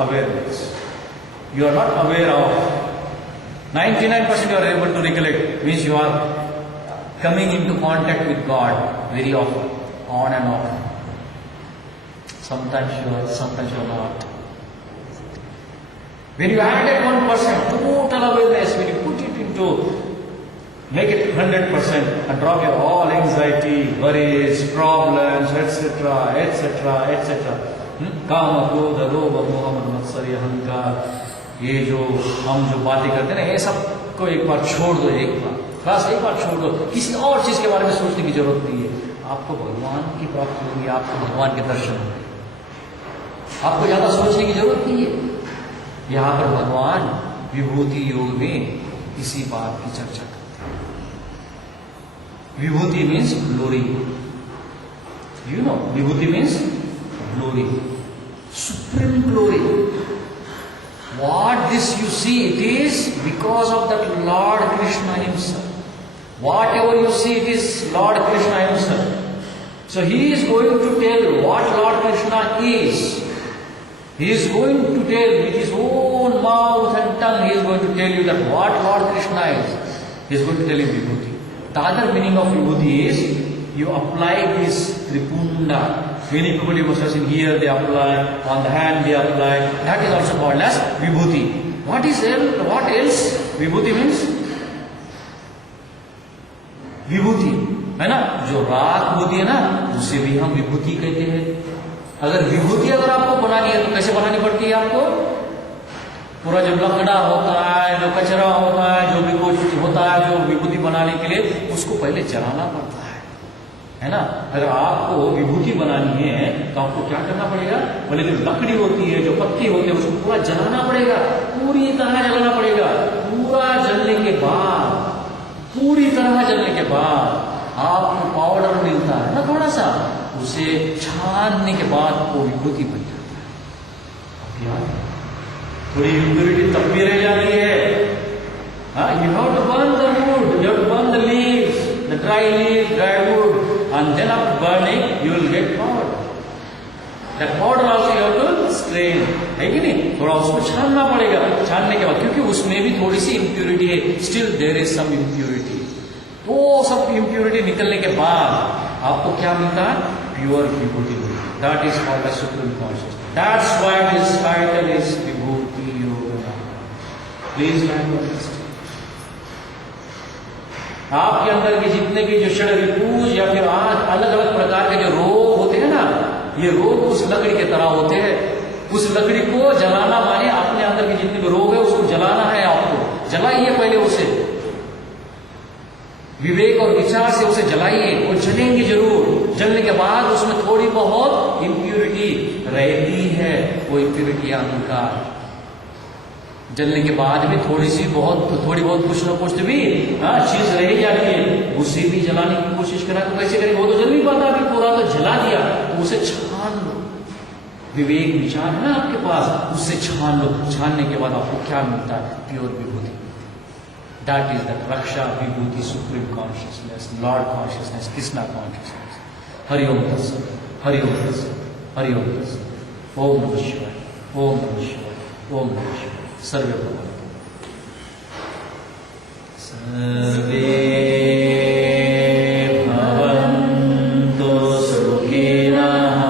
awareness. You are not aware of 99% you are able to recollect, means you are coming into contact with God very often, on and off. Sometimes you are, sometimes you are not. When you add that 1%, total awareness, when you put it into, make it 100% and drop your all anxiety, worries, problems, etc., etc., etc. काम क्रोध लोभ मोह मद मत्सर्य अहंकार, ये जो हम जो बातें करते हैं ना, ये सब को एक बार छोड़ दो, एक बार बस एक बार छोड़ दो, किसी और चीज के बारे में सोचने की जरूरत नहीं है। आपको भगवान की प्राप्ति होगी, आपको भगवान के दर्शन होंगे, आपको ज्यादा सोचने की जरूरत नहीं है। यहाँ पर भगवान विभूति योग में इसी बात की चर्चा करते हैं। Vibhuti means glory, you know, vibhuti means glory, supreme glory. What this you see, it is because of that Lord Krishna himself. Whatever you see, it is Lord Krishna himself. So he is going to tell what Lord Krishna is. He is going to tell with his own mouth and tongue, he is going to tell you that what Lord Krishna is. He is going to tell you Vibhuti. The other meaning of Vibhuti is you apply this Tripunda. Many people you must have seen here, they apply, on the hand they apply. That is also called as Vibhuti. What else? Vibhuti means? Vibhuti, है ना? जो राख होती है ना, उसे भी हम विभूति कहते हैं। अगर विभूति अगर आपको बनानी है तो कैसे बनानी पड़ती है आपको? पूरा जो लकड़ा होता है, जो कचरा होता है, जो भी कुछ होता है, जो विभूति बनाने के लिए उसको पहले जलाना पड़ता है ना? अगर आपको विभूति बनानी है तो आपको क्या करना पड़ेगा? पहले जो लकड़ी होती है, जो पत्ती होती है, उसको पूरा जलाना पड़ेगा, पूरी तरह जलाना पड़ेगा। पूरा जलने के बाद, पूरी तरह जलने के बाद आपको पाउडर मिलता है ना थोड़ा सा, उसे छानने के बाद वो विभूति बन जाता है। थोड़ी इम्प्योरिटी तब भी रह जाती है। You have to burn the wood, you have to burn the leaves, the dry leaves, dry wood, and then after burning you will get powder. That powder also you have to strain, है कि नहीं? थोड़ा उसको छानना पड़ेगा, छानने के बाद, क्योंकि उसमें भी थोड़ी सी इम्प्योरिटी है, still there is some impurity. वो सब इम्प्योरिटी निकलने के बाद आपको क्या मिलता है? Pure Vibhuti. That is called as supreme consciousness. That's why this title is Vibhuti Yoga. Please try to understand. आपके अंदर के जितने भी जो षड रिपुज या फिर अलग अलग प्रकार के जो रोग होते हैं ना, ये रोग उस लकड़ी के तरह होते हैं। उस लकड़ी को जलाना माने अपने अंदर के जितने भी रोग है उसको जलाना है, आपको जलाइए पहले उसे, विवेक और विचार से उसे जलाइए, वो जलेंगे जरूर। जलने के बाद उसमें थोड़ी बहुत इम्प्योरिटी रहती है, वो इम्प्योरिटी अहंकार। जलने के बाद भी थोड़ी बहुत कुछ न कुछ भी चीज रह जाती है, उसे भी जलाने की कोशिश करा तो कैसे करेंगे? वो तो जल नहीं पाता, अभी पूरा तो जला दिया, तो उसे छान लो। विवेक विचार है ना आपके पास, उससे छान लो। छानने के बाद आपको क्या मिलता है? Pure Vibhuti. That is the Raksha Vibhuti, supreme consciousness, Lord consciousness, Krishna consciousness. Hariom तत्सत, हरिओम तत्सत, हरिओम तत्सत। ओम नमः शिवाय, ओम नमः शिवाय, ओम नमः शिवाय। सर्वे भवन्तु सर्वे भवन्तु सुखिनः,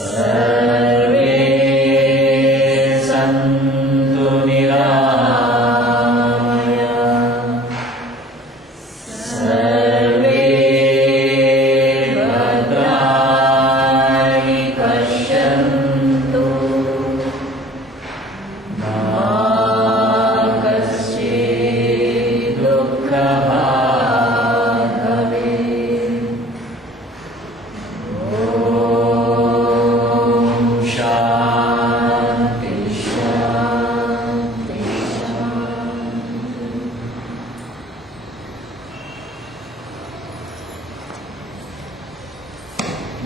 सर्वे सन्तु निरामयाः, सर्वे भद्राणि पश्यन्तु,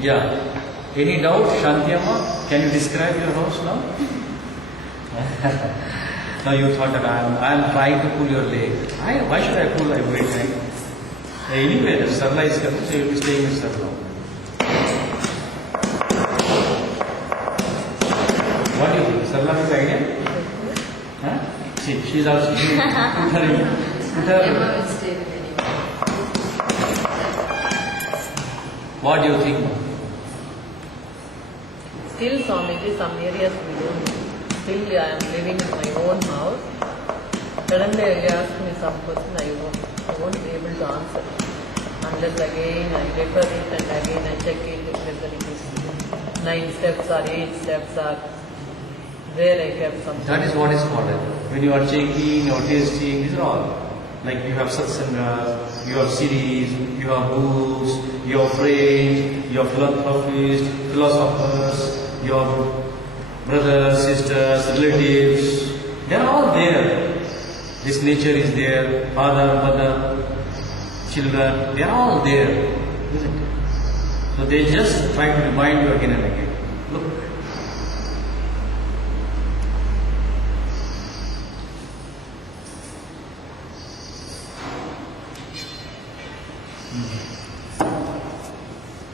yeah. Any doubt, Shanti Amma? Can you describe your house now? Now you thought that I am trying to pull your leg. Why should I pull every time? Anyway, Sarla is coming, so you will be staying with Sarla. What do you think? Sarla is the idea? Huh? She's also uttering. Emma will stay with anyone. What do you think? Still, Swamiji, some areas we don't. Still, I am living in my own house. Suddenly, you ask me some question, I won't be able to answer. Unless again I refer it and again I check it whether it is 9 steps or 8 steps or where I kept something. That is what is called. When you are checking or tasting, these are all. Like you have satsangas, you have series, you have books, you have friends, you have philanthropists, philosophers, your brothers, sisters, relatives. They are all there. This nature is there, father, mother, children, they are all there, isn't it? So they just try to remind you again and again. Look.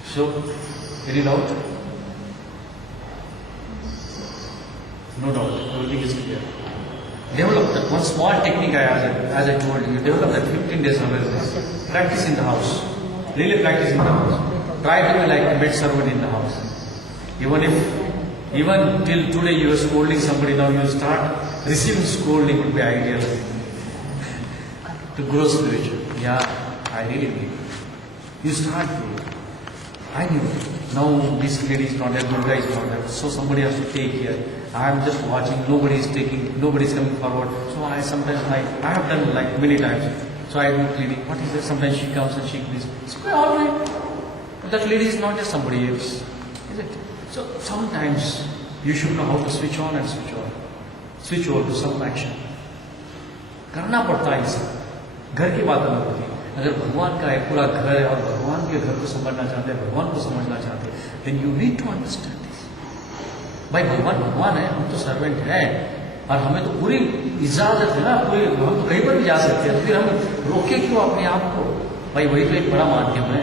So, any doubt? No doubt, everything is clear. Develop that one small technique as I told you, develop that 15 days awareness. Practice in the house. Really practice in the house. Try to be like a maid servant in the house. Even till today you are scolding somebody, now you start receiving scolding would be ideal. To grow spiritual. Yeah, I really believe. You start to. I knew. Now this lady is not there, Durga is not there, so somebody has to take care. I am just watching, nobody is coming forward. So I have done like many times. So I do cleaning. What is it? Sometimes she comes and she cleans. So all right. But that lady is not just somebody else. Is it? So sometimes you should know how to switch on and switch off. Switch over to some action. करना पड़ता है इसे. घर की बात अलग होती है. अगर भगवान का एक पूरा घर है और भगवान के घर को समझना चाहते हैं, भगवान को समझना चाहते हैं, then you need to understand this. भाई भगवान है, हम तो सर्वेंट हैं और हमें तो पूरी इजाजत है ना, पूरी हम तो कहीं पर भी जा सकते हैं, तो फिर हम रोके क्यों अपने आप को? भाई वही तो एक बड़ा माध्यम है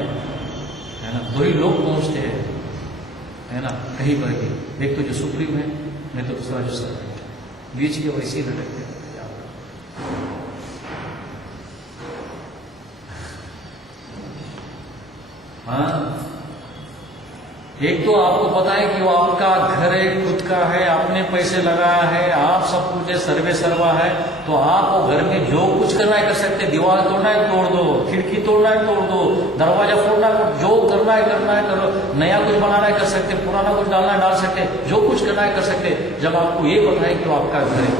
ना? दो ही लोग पहुंचते हैं, है ना, कहीं पर भी. एक तो जो सुप्रीम है, नहीं तो दूसरा जो सर्वेंट है. बीच के वैसे ही लटकते हैं. हाँ, एक तो आपको पता है कि वो आपका घर है, खुद का है, आपने पैसे लगाया है, आप सब कुछ सर्वे सर्वा है, तो आप वो घर में जो कुछ करना है कर सकते. दीवार तोड़ना है तोड़ दो, खिड़की तोड़ना है तोड़ दो, दरवाजा फोड़ना है, जो करना है करो. नया कुछ बनाना है कर सकते, पुराना कुछ डालना है डाल सकते, जो कुछ करना है कर सकते, जब आपको ये पता है कि वो आपका घर है.